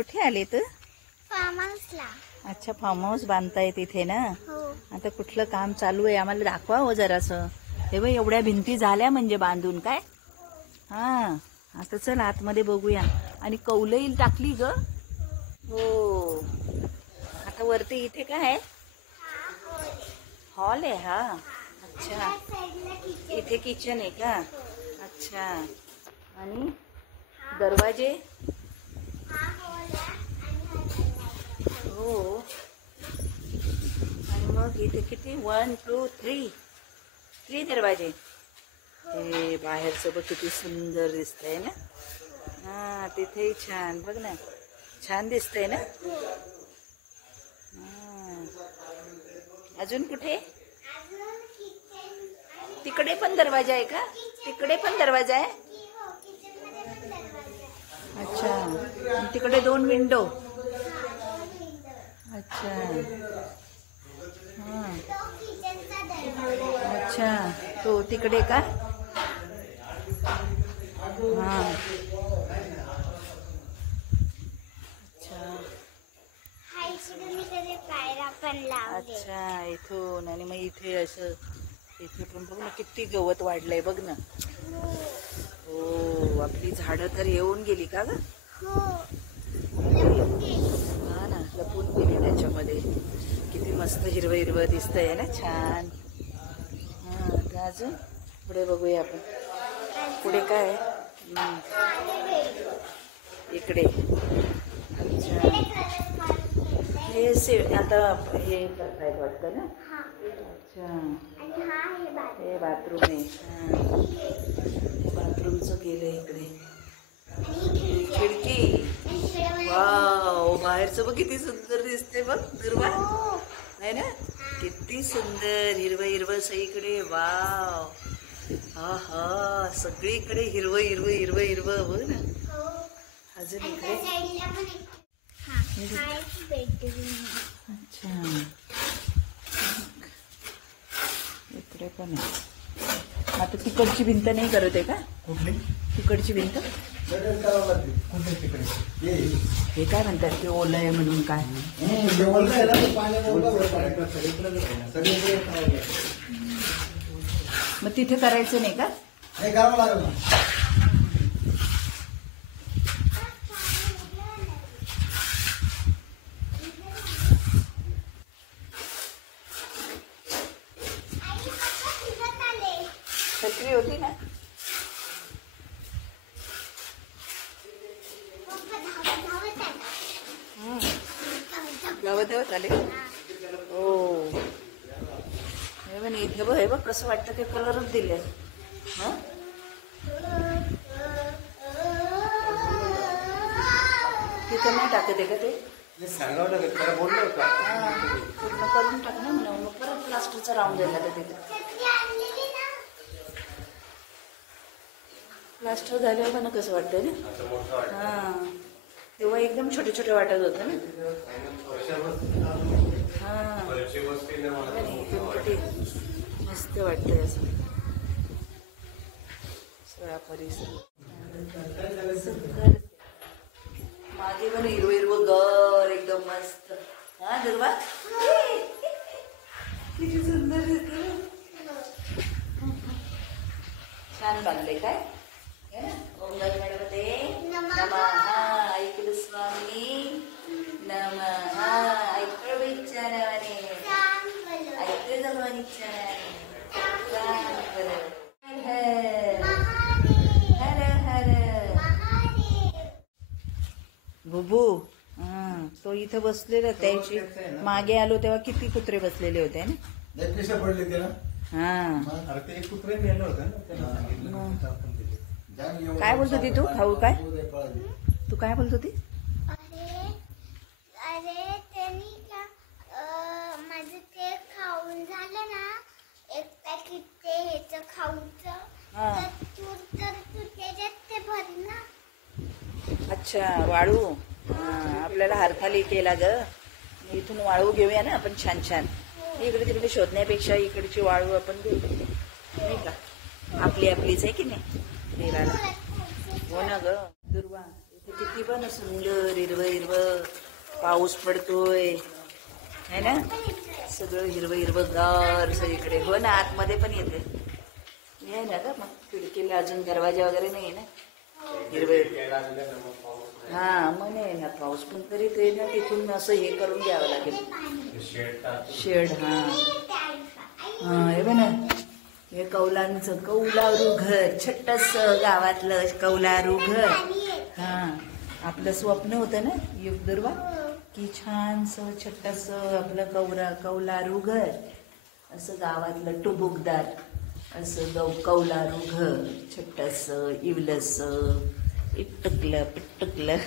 कुठे आले तू? फार्म हाऊसला. अच्छा, फार्म हाऊस बांधताय तिथे ना. हो. आता कुठलं काम चालू आहे आम्हाला दाखवा हो जरासं. हे बघ एवढ्या भिंती झाल्या म्हणजे बांधून काय. हा आता चल आतमध्ये बघूया. आणि कौलई टाकली ग. हो आता वरती इथे काय आहे? हॉल आहे. हा अच्छा, इथे किचन आहे का? अच्छा, आणि दरवाजे. हो, आणि मग इथे किती 1 2 3 दरवाजे. हे बाहेरचं बघ किती सुंदर दिसतंय ना. हा तिथेही छान बघ ना, छान दिसतंय ना. अजून कुठे? तिकडे पण दरवाजा आहे का? तिकडे पण दरवाजा आहे. अच्छा, आणि तिकडे 2 विंडो. अच्छा. हां, अच्छा, तो तिकडे का? हां, अच्छा, इथून. आणि मग इथे असं इथे पण बघ ना किती गवत वाढलंय बघ ना. हो, आपली झाडं तर येऊन गेली का ग? हा ना, लपून गेली त्याच्यामध्ये. किती मस्त हिरवं हिरवं दिसतंय ना, छान. हा तर अजून पुढे बघूया आपण. पुढे काय इकडे. अच्छा, हे आता हे करतायत वाटतं ना. अच्छा, हे बाथरूम आहे. बाथरूमचं केलं इकडे. खिडकी. वाव, बाहेरचं बघ किती सुंदर दिसते बघ दुर्वा. आहे ना, किती सुंदर हिरवं हिरवं सगळीकडे. वाव, हा हा, सगळीकडे हिरवं हिरवं हिरवं हिरवं बघ ना. अजून इकडे. अच्छा, इकडे पण आहे. आता तिकडची भिंत नाही करत आहे का? कुठली? तिकडची भिंत हे काय म्हणतात ते ओलं आहे म्हणून काय? मग तिथे करायचं नाही का? करावं लागेल ना. छत्री होती ना. गावात धावत आले. हो, हे बघ इथे बघ, हे बघ कसं वाटतं ते कलरच दिले. हा, तिथं नाही टाकत आहे का ते? सांगावं लागेल, त्याला बोललो होता. पूर्ण करून टाक ना म्हणून, मग परत प्लास्टरचा राऊंड दिला तर तिथे. प्लास्टर झाल्यावर पण कसं वाटतंय ना. हा, तेव्हा एकदम छोटे छोटे वाटत होतं ना. हा, किती मस्त वाटतंय असं सगळा परिसर. मागे पण हिरवं हिरवं घर एकदम मस्त. हा दुर्वा, किती सुंदर दिसत. छान बांधले काय. ओम गणपते नमः. ऐकलं स्वामी नमः. ऐकलं विचाराने, ऐकलं जगवानी हर हर. बुबू, तो इथं बसलेला. त्याची मागे आलो तेव्हा किती कुत्रे बसलेले होते ना. पडले त्याला. हा, ते कुत्रे नेलं होतं ना. काय बोलत होती तू? खाऊ काय? तू काय बोलत होती? अरे त्यांनी का माझं ते खाऊन झालं ना, एक पॅकेट ते ह्याचं खाऊचं, तर तू त्याच्यात ते भर ना. अच्छा, वाळू. आपल्याला हरखाली केला ग. इथून वाळू घेऊया ना आपण छान छान. इकडे तिकडे शोधण्यापेक्षा इकडची वाळू आपण घेऊ नाही का. आपली आपलीच आहे की नाही देवाला. हो ना ग दुर्वा. इथे किती पण सुंदर हिरवं हिरवं पाऊस पडतोय है ना. सगळं हिरवं हिरवं गार सगळीकडे. हो ना, आतमध्ये पण येते. आहे ना का मग खिडकीला अजून दरवाजा वगैरे नाही ना. हिरवं हा मग नाही ना पाऊस, पण तरी ते ना तिथून असं हे करून घ्यावं लागेल शेड. हा हे बघ ना, हे कौलांचं कौलारू घर, छोटस गावातलं कौलारू घर. हा आपलं स्वप्न होतं ना युगदुर्वा, की छानसं छोटस आपलं कौलारू घर, असं गावातलं टुबुकदार असं कौलारू घर, छोटस इवलस इटकलं पिटकलं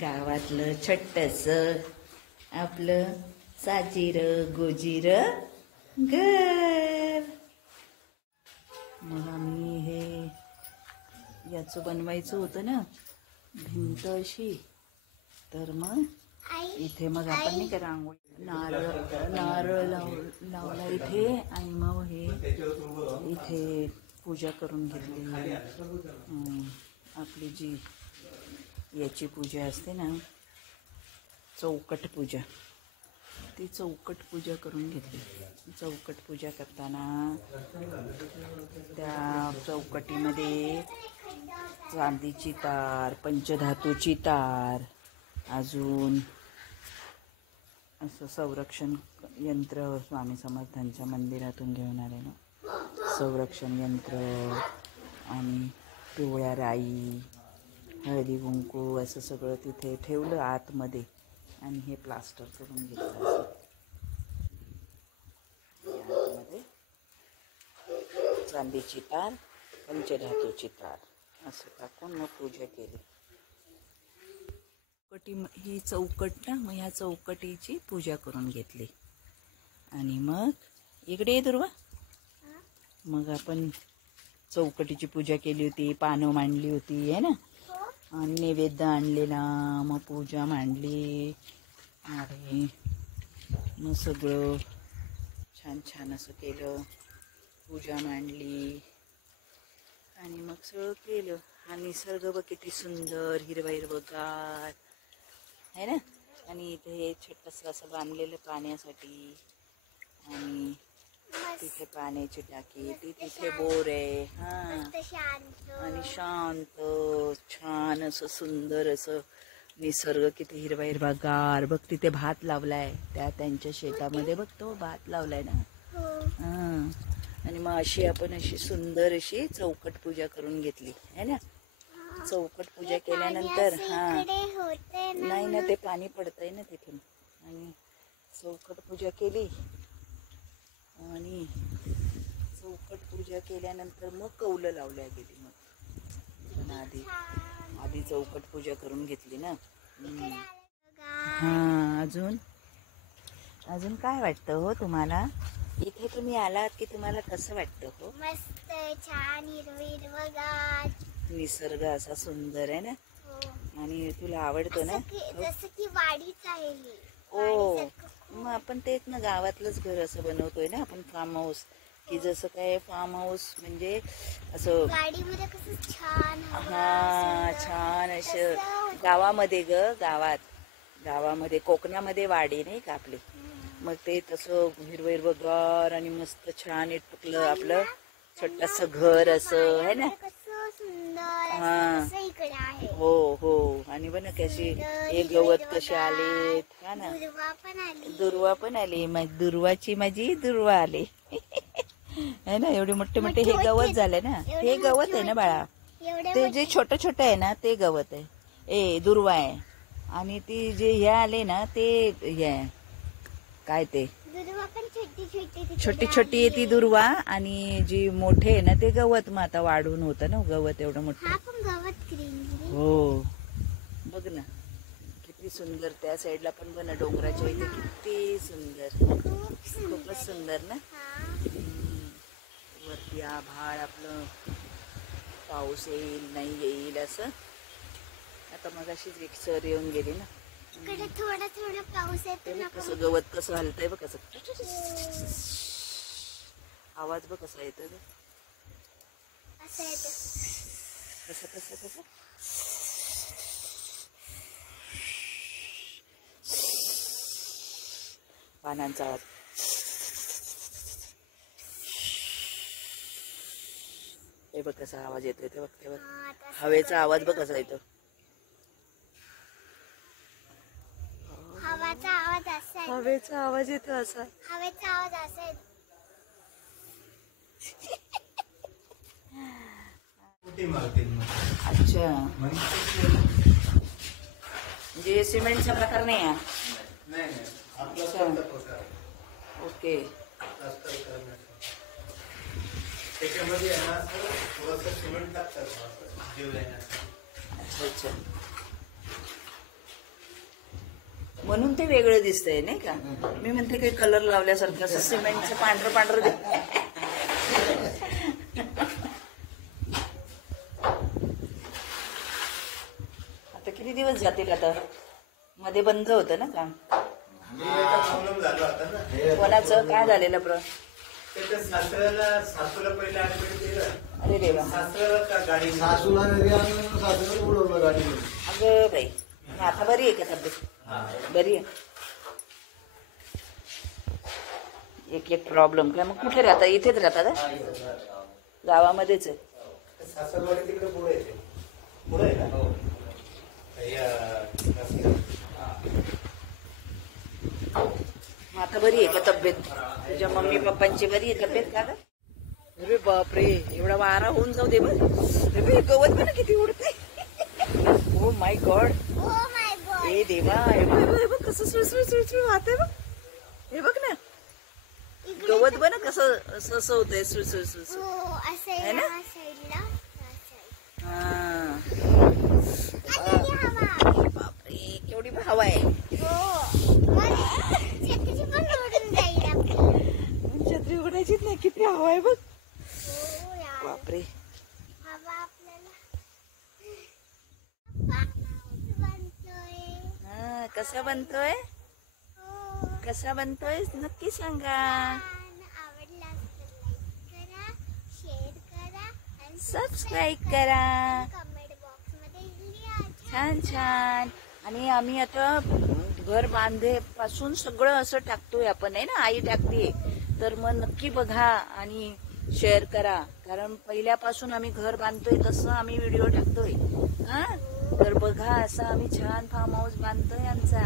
गावातलं छोटस आपलं साजीर गोजीर घर. मग आम्ही हे याचं बनवायचं होतं ना भिंत अशी, तर मग इथे मग आपण नाही का रांगोळी नारळ लावला इथे, आणि मग हे इथे पूजा करून घेतली. आपली जी याची पूजा असते ना चौकट पूजा, ती चौकट पूजा करून घेतली. चौकट पूजा करताना त्या चौकटीमध्ये चांदीची तार, पंचधातूची तार, अजून असं संरक्षण यंत्र स्वामी समर्थांच्या मंदिरातून घेऊन आले ना, संरक्षण यंत्र आणि पिवळ्या राई, हळदी कुंकू असं सगळं तिथे ठेवलं आतमध्ये, आणि हे प्लास्टर करून घेतलं असं आतमध्ये. चांदीची तार, पंचधातूची तार असं टाकून मग पूजा केली. ही चौकट ना, मग ह्या चौकटीची पूजा करून घेतली. आणि मग इकडे दुर्वा, मग आपण चौकटीची पूजा केली होती, पानं मांडली होती है ना, आणि नैवेद्य आणलेला, मग पूजा मांडली, आणि मग सगळं छान छान असं केलं, पूजा मांडली, आणि मग सगळं केलं. हा निसर्ग बघ किती सुंदर, हिरवा हिरवगार है ना. आणि इथे हे छोटंसं असं बांधलेलं पाण्यासाठी, आणि तिथे पाण्याची टाकी, तिथे बोर आहे. हा, आणि शांत छान असं सुंदर असं निसर्ग, किती हिरवा हिरवा गार. बघ तिथे भात लावलाय, त्यांच्या शेतामध्ये बघ तो भात लावलाय ना. हा, आणि मग अशी आपण अशी सुंदर अशी चौकट पूजा करून घेतली है ना. चौकट पूजा केल्यानंतर हा नाही ना, ते पाणी पडतंय ना तिथून, आणि चौकट पूजा केली, आणि चौकट पूजा केल्यानंतर मग कौलं लावल्या गेली. मग आधी चौकट पूजा करून घेतली ना. हा, अजून काय वाटतं हो तुम्हाला? इथे तुम्ही आलात की तुम्हाला कसं वाटतं हो? मस्त छान हिरवगार निसर्ग असा सुंदर आहे ना. आणि तुला आवडतो ना? जसं की वाडीच आहे ही. हो, मग आपण तेच ना, गावातलंच घर असं बनवतोय ना आपण, फार्म हाऊस. की जसं काय फार्म हाऊस म्हणजे असं गाडीमध्ये कसं छान, हा छान असं गावामध्ये गावामध्ये कोकणामध्ये वाडी नाही का आपली, मग ते तसं हिरवगार आणि मस्त छान इटकलं आपलं छोटस घर असं है ना. हा, हो हो, आणि बघ ना कशी हे गवत कसे आलेत. हा ना, दुर्वा पण आली, मग दुर्वाची माझी दुर्वा आली है ना. एवढे मोठे मोठे हे गवत झाले ना, हे गवत आहे ना बाळा, ते जे छोटं छोटं आहे ना ते गवत आहे, ए दुर्वा आहे. आणि ती जे हे आले ना ते हे आहे, काय ते छोटी छोटी आहे ती दुर्वा, आणि जी मोठे आहे ना ते गवत. मग आता वाढून होतं ना गवत एवढं मोठं. हो, बघ ना किती सुंदर. त्या साईडला पण बघ ना, डोंगराच्या इथे किती सुंदर, खूपच सुंदर ना. वरती आभाळ, आपलं पाऊस येईल नाही येईल असं. आता मग अशीच एक सर येऊन गेली ना, थोडा थोडा पाऊस येतो ना, कसं गवत कसं हलतंय बघ, कसं आवाज बघ कसा येतोय, असं येतं. कसं कसं कसं पानांचा आवाज. हे बघ कसा आवाज येतोय ते बघ, ते बघ हवेचा आवाज बघ कसा येतो. हवाचा आवाज असा आहे. हवेचा आवाज येतो असा. हवेचा आवाज असा आहे. कुठे मारतील मग? अच्छा, म्हणजे म्हणजे सिमेंटचा प्रकार नाही आहे. नाही नाही आपला अच्छा. कोणता प्रकार आहे? ओके. प्लास्टर करण्याचा. त्याच्यामध्ये आहे ना असं थोडंसं सिमेंट टाकतात असं जीव येण्यासाठी. अच्छा अच्छा, म्हणून ते वेगळं दिसतंय नाही का. मी म्हणते काही कलर लावल्यासारखं असं सिमेंटचं पांढरं पांढरं आता किती दिवस जातील आता. मध्ये बंद होतं ना काम. प्रॉब्लेम झाला होता ना. कोणाचं काय झालेलं त्याच्या सासूला पहिले ऍडमिट केलं. अरे देवा. सासऱ्याला का गाडी सासूला सासूला उडवलं गाडीवर. अगं बाई, मग आता बरी आहे का तब्येत? बरी आहे. एक एक प्रॉब्लेम काय. मग कुठे राहता? इथेच राहता का? गावामध्येच आहे. सासरवाडी तिकडे पुढे येते. पुढे आहे ना. मग आता बरी आहे का तब्येत? तुझ्या मम्मी पप्पांची बरी आहे तब्येत का ग? अरे बापरे, एवढा वारा होऊन जाऊ दे बघ. अरे गवत पण किती उडते. Oh my God. Oh my God. ए देवा, हे बघ हे बघ कसं सुळसुळ वाहतंय बघ. हे बघ ना, गवत बघ ना कसं असं होतंय सुळसुळ सुळसुळ. हो असं है आहे ना? ना साईडला. हा. आणि हवा. बापरे, केवढी हवा आहे. हो. मग छत्री पण उडून जाईल आपली. छत्री उघडायचीच नाही. किती हवा आहे बघ. हो यार. बापरे. हवा आपल्याला बनतोय. हा, कसा बनतोय? हो. कसा बनतोय नक्की सांगा. आवडला असेल लाईक करा, शेअर करा आणि सबस्क्राईब करा. कमेंट बॉक्स मध्ये लिहा. छान छान. आणि आम्ही आता घर बांधेपासून सगळं असं टाकतोय आपण आहे ना, आई टाकते. तर मग नक्की बघा आणि शेअर करा. कारण पहिल्यापासून आम्ही घर बांधतोय तसं आम्ही व्हिडिओ टाकतोय. हा, तर बघा असं आम्ही छान फार्म हाऊस बांधतोय आमचा.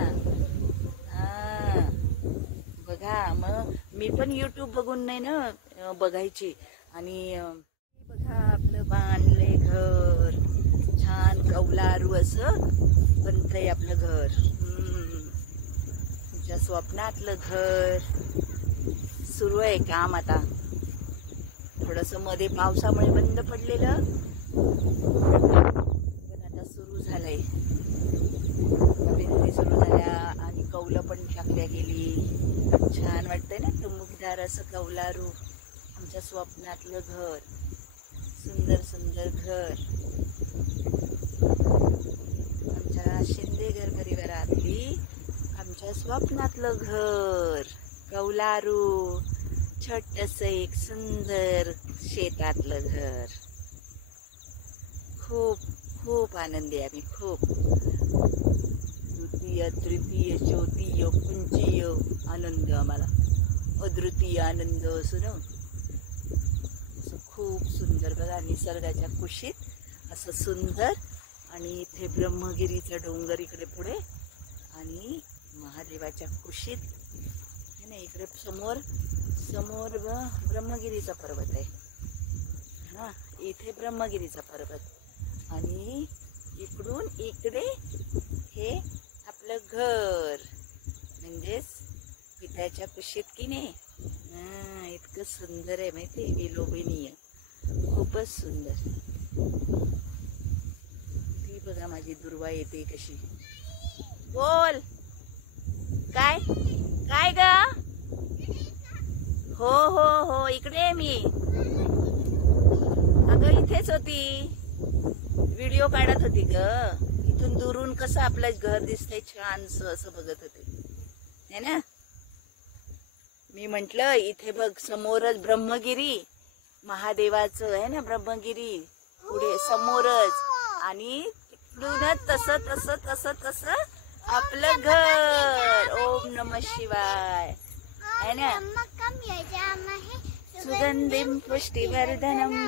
हा बघा. मग मी पण युट्यूब बघून नाही ना बघायची. आणि बघा आपलं बांधलंय घर छान कौलारू असं बनतंय आपलं घर. तुमच्या स्वप्नातलं घर. सुरू आहे काम आता. थोडस मध्ये पावसामुळे बंद पडलेलं, पण आता सुरू झालंय. भिंती सुरू झाल्या आणि कौलं पण टाकल्या गेली. छान वाटतंय ना, टुमुकदार असं कौलारू. आमच्या स्वप्नातलं घर. सुंदर सुंदर घर. आमच्या शिंदे घर परिवारातली आमच्या स्वप्नातलं घर कौलारू. छोटस एक सुंदर शेतातलं घर. खूप खूप आनंदी आम्ही. खूप द्वितीय तृतीय चौथीय पंचीय आनंद आम्हाला. अद्वितीय आनंद असं ना. असं खूप सुंदर बघा निसर्गाच्या कुशीत असं सुंदर. आणि इथे ब्रह्मगिरीचा डोंगर इकडे पुढे आणि महादेवाच्या कुशीत है ना. इकडे समोर समोर ब्रह्मगिरीचा पर्वत आहे. हा, इथे ब्रह्मगिरीचा पर्वत आणि इकडून इकडे हे आपलं घर. म्हणजेच पित्याच्या कुशीत की नाही. इतकं सुंदर आहे माहिती. विलोभनीय. खूपच सुंदर. ती बघा माझी दुर्वा येते कशी. बोल काय काय ग. हो हो हो, इकडे आहे मी. अगं इथेच होती. व्हिडिओ काढत होती ग. इथून दुरून कसं आपलं घर दिसतंय छान असं बघत होते है ना. मी म्हंटल इथे बघ समोरच ब्रह्मगिरी महादेवाचं आहे ना. ब्रह्मगिरी पुढे समोरच. आणि तिकडूनच तसं तसं तसं तसं आपलं घर. ओम नमः शिवाय. है ना त्र्यंबकं यजामहे सुगंधिं पुष्टिवर्धनम्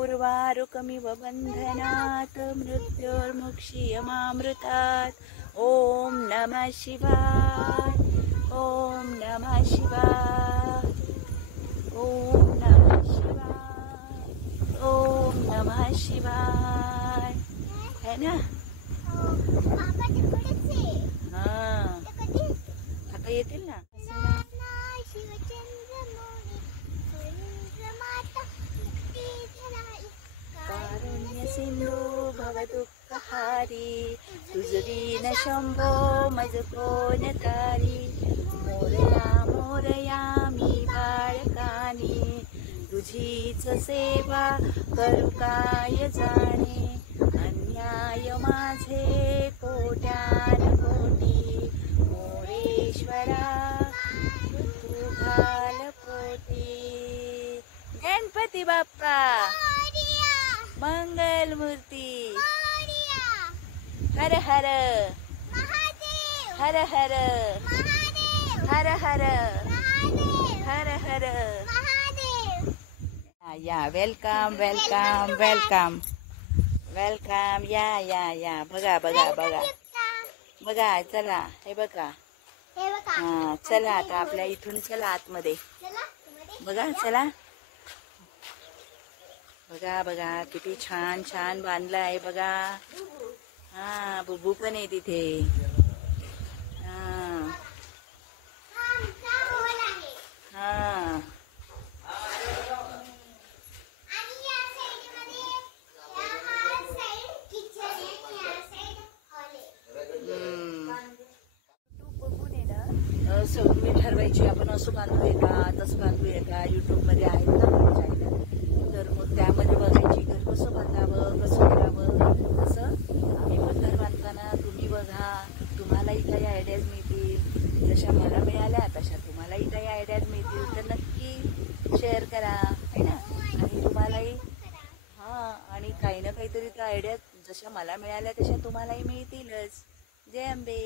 उर्वारुकमिव बन्धनात् मृत्योर्मुक्षीयमामृतात् ॐ नमः शिवाय ॐ नमः शिवाय ॐ नमः शिवाय ॐ नमः शिवाय है ना बाबा तिकडेच आहे हा ते कधी आता येतील ना नाना शिवचंद्रमौली सुरेंद्रमाता मुक्तिधराई कारुण्य सिंधू भवदुःखहारी तुझ दीन शंभो मज कोण तारी मोरया मोरया मी बाळकानी तुझीच सेवा करू काय जाणे अन्याय माझे कोट्यान कोटी मोरेश्वरा तू घाल पोटी गणपती बाप्पा मोरया मंगल मूर्ती मोरया हर हर महादेव हर हर महादेव हर हर महादेव हर हर महादेव या वेलकम वेलकम वेलकम वेलकम या बघा बघा बघा बघा चला हे बघा हे बघा हा चला आता आपल्या इथून चला आतमध्ये चला मध्ये बघा चला बघा बघा किती छान छान बांधलं आहे बघा हा बुबू पण आहे तिथे हा हा आमचा हॉल आहे हा आणि या साइड मध्ये या हा साइड किचन आहे आणि या साइड हॉल आहे बघून आहे ना सगळी ठरवायची आपण असं बांधूया का तसं बांधूया का युट्यूबमध्ये आहेत ना चॅनल तर मग त्यामध्ये बघायची घर कसं बांधावं कसं करावं तसं आम्ही पण घर बांधताना तुम्ही बघा तुम्हालाही काही आयडियाज मिळतील जशा मला मिळाल्या तशा तुम्हालाही काही आयडियाज मिळतील तर नक्की शेअर करा है ना आणि तुम्हालाही हां आणि काही ना काहीतरी त्या आयडिया जशा मला मिळाल्या तशा तुम्हालाही मिळतीलच जय अंबे